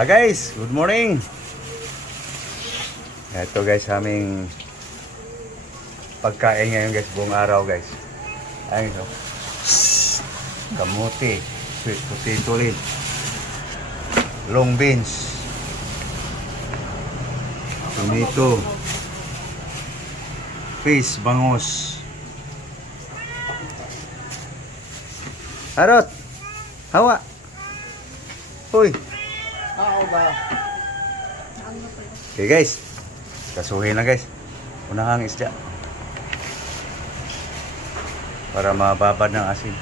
Guys, good morning. Ito guys, aming pagkain ngayon guys, buong araw guys. Ayun ito. Kamuti, sweet potato leaf, long beans, tomato, fish, bangus. Harot, hawa. Uy. Okay guys, kasuhin na guys. Unahang isda para mababad ng asin.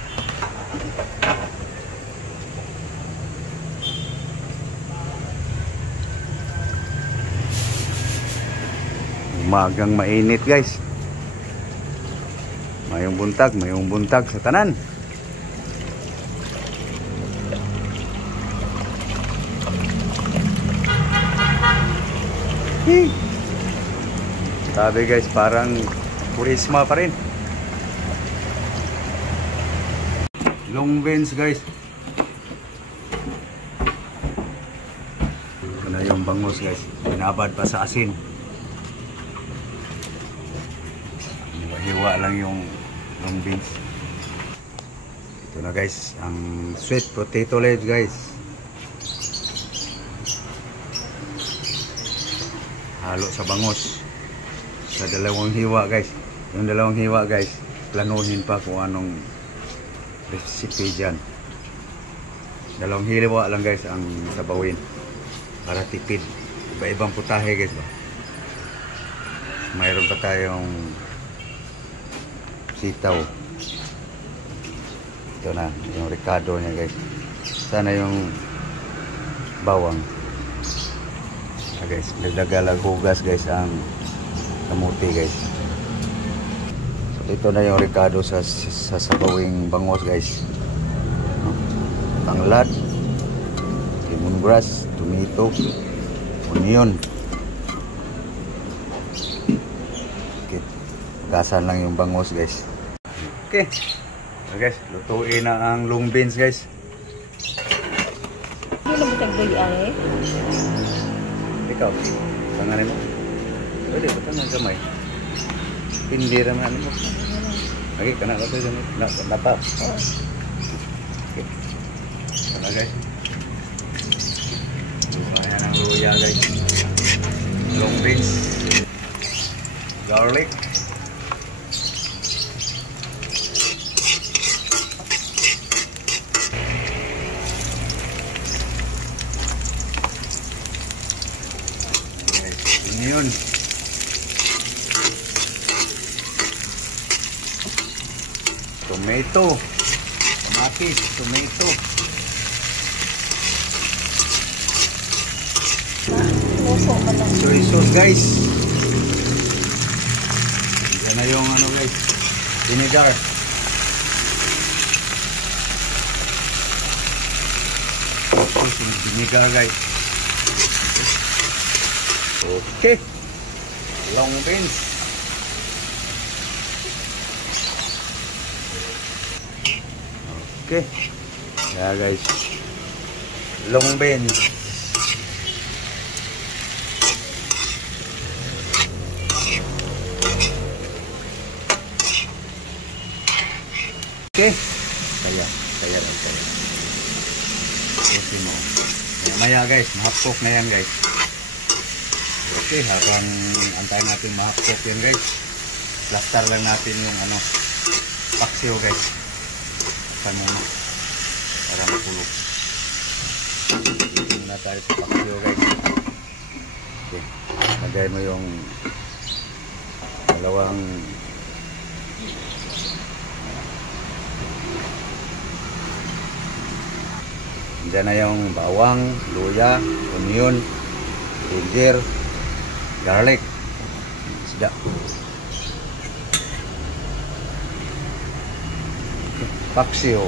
Umagang mainit guys. Mayong buntag sa tanan. Sabi guys, parang purisma pa rin. Long beans guys. Ito na yung bangus guys. Binabad pa sa asin. Hiwa lang yung long beans. Ito na guys, ang sweet potato leaves guys. Halo sa bangus. Sa dalawang hiwa guys. Yung dalawang hiwa guys, planuhin pa kung anong recipe dyan. Dalawang hiwa lang guys ang sabawin para tipid. Iba-ibang putahe guys ba. Mayroon pa tayong sitaw. Ito na yung ricado nya guys. Sana yung bawang. Guys, nagdagalag hugas guys ang kamuti guys. So, ito na yung ricado sa sabawing bangus guys. Tanglad, lemongrass, tomato, onion. Okay. Gasan lang yung bangus guys. Okay. So, guys, lutuin na ang long beans guys. Hindi lang tagboy ay. Ikaw, tanganin mo. Pwede ba tangan gamay? Hindi naman mo. Lagi kena ka sa natap. Okay. Sana guys. Lumayan ang luya guys. Long beans. Garlic. Onion. Tomato. Kamatis. Tomato. Soy sauce guys. Yan na yung ano guys. Vinegar. Vinegar guys. Okay. Long beans. Okay. Yeah guys. Long beans. Okay. Kaya lang tayo. Okay mo. Maya guys, mahapok na yan guys. Okay, habang antayin natin mahapok yan guys. Plaster lang natin yung ano, paksiw guys. Sa muna. Para makulog. Dito muna tayo sa paksiw guys. Okay, lagay mo yung dalawang dyan na yung bawang, luya, onion, ginger, garlic, isda. Paksiw.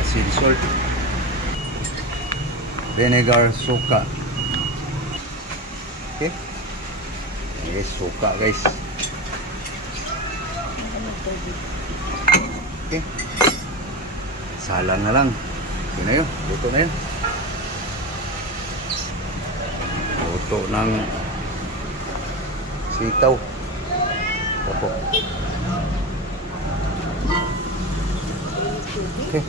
Asin, salt, vinegar, suka. Okay. Guys, suka guys. Okay. Salang na lang. Yun na yun. Luto na yun. Luto ng sitaw. Opo. Okay.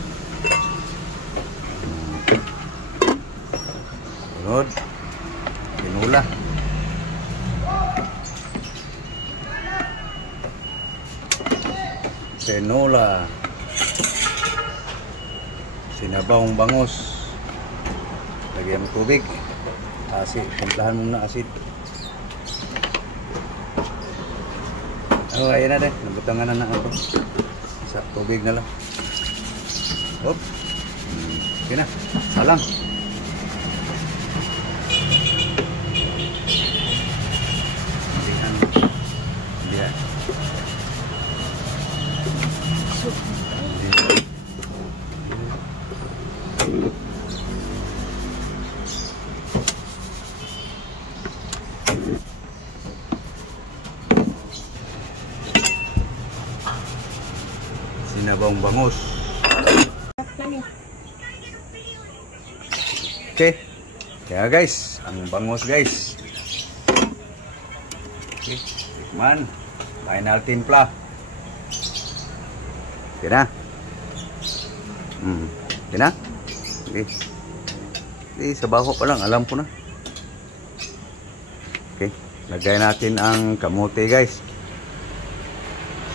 Sunod. Pinula. Tinola. Sinabawang bangus. Lagyan mo tubig. Asin. Timplahan mo na asin. Oh, ayan na din. Nabutangan na ako. Sa tubig na lang. Hop. Okay na. Salang. Ayan. Sinabawang bangus. Okay. Kaya guys, ang bangus guys. Okay. Tikman. Final timpla. Okay na. Okay na. Okay. Okay, sa baho pa lang. Alam ko na. Okay. Lagay natin ang kamote guys.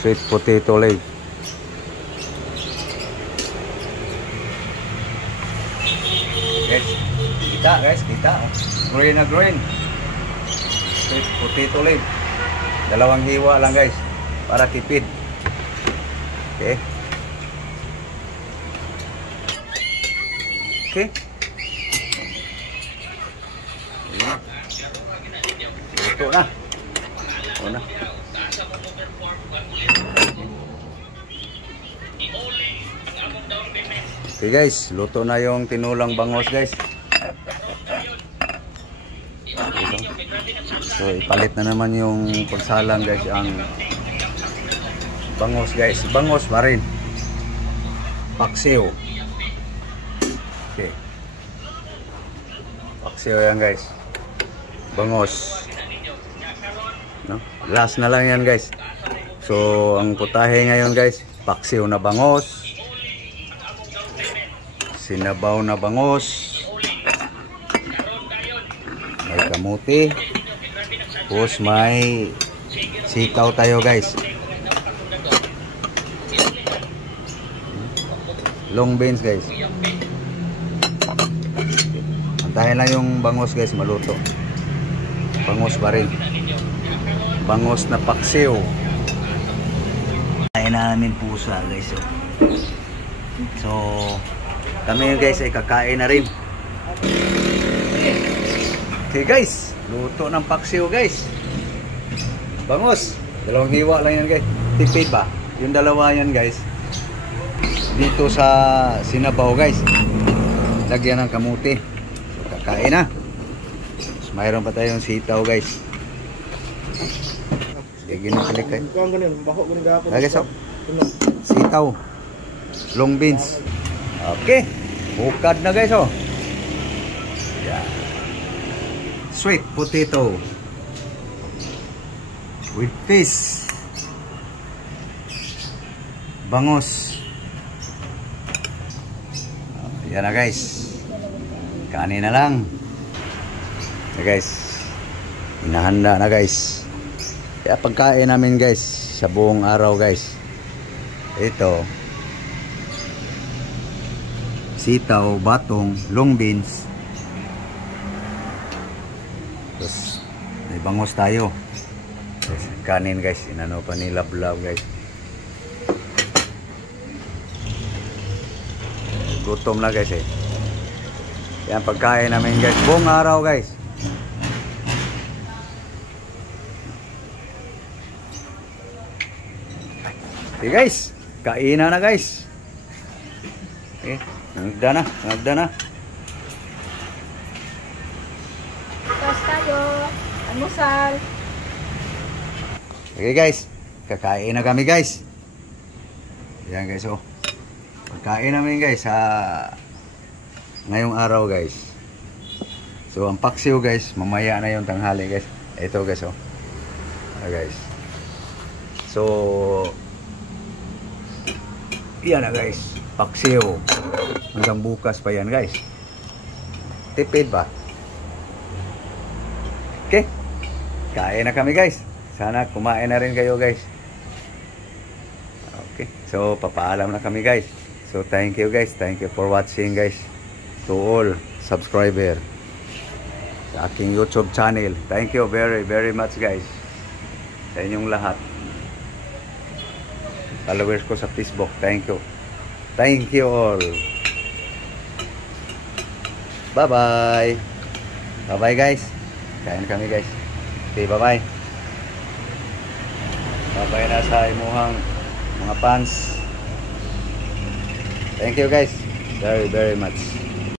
Sweet potato leg. Guys, kita guys, kita. Green na green. Sweet potato leg. Dalawang hiwa lang guys. Para tipid. Okay. Okay. Luto na. Luto na. Okay guys, luto na yung tinulang bangus guys. So ipalit na naman yung pagsalang guys ang bangus guys. Bangus pa rin. Paksiw. Okay. Paksiw yan guys. Bangus. No? Last na lang yan guys. So ang putahe ngayon guys, paksiw na bangus. Sinabaw na bangus. May kamuti. Tapos may sitaw tayo guys. Long beans guys. Antayin lang yung bangus guys maluto. Bangus pa rin. Bangus na paksiw. Kain namin pusa guys. So kami guys ay kakain na rin. Okay guys, luto ng paksiw guys. Bangus. Dalawang hiwa lang yan guys. Tipid ba? Yung dalawa yan guys. Dito sa sinabaw guys. Lagyan ng kamuti. So kakain na. So, mayroon pa tayong sitaw guys. Sige na kalik kayo. Lagi so. Sitaw. Long beans. Okay. Bukad na guys oh. Yeah. Sweet potato with fish. Bangus. Yan na guys. Kanin na lang. Ya guys. Inahanda na guys. Kaya pagkain namin guys sa buong araw guys. Ito. Sitaw, batong, long beans. Tapos may bangus tayo. Kanin guys, inano pa ni Lablab guys. Gutom na guys eh. Yan pagkain namin guys, buong araw guys. Okay guys, kainan na guys. Okay, nagda na. Tapos tayo, almusal. Okay guys, kakain na kami guys. Yan guys, oh. Pagkain namin guys sa ngayong araw guys. So ang paksiw guys, mamaya na yung tanghali guys. Ito guys, oh. Guys. So yan na guys, paksiw. Hanggang bukas pa yan guys. Tipid ba? Okay. Kain na kami guys. Sana kumain na rin kayo guys. Okay. So papaalam na kami guys. So thank you guys. Thank you for watching guys. To all subscriber sa aking YouTube channel. Thank you very much guys. Sa inyong lahat. Followers ko sa Facebook. Thank you. Thank you all. Bye-bye. Bye-bye guys. Kain kami guys. Okay, bye-bye. Bye-bye na sa imuhang mga fans. Thank you guys. Very much.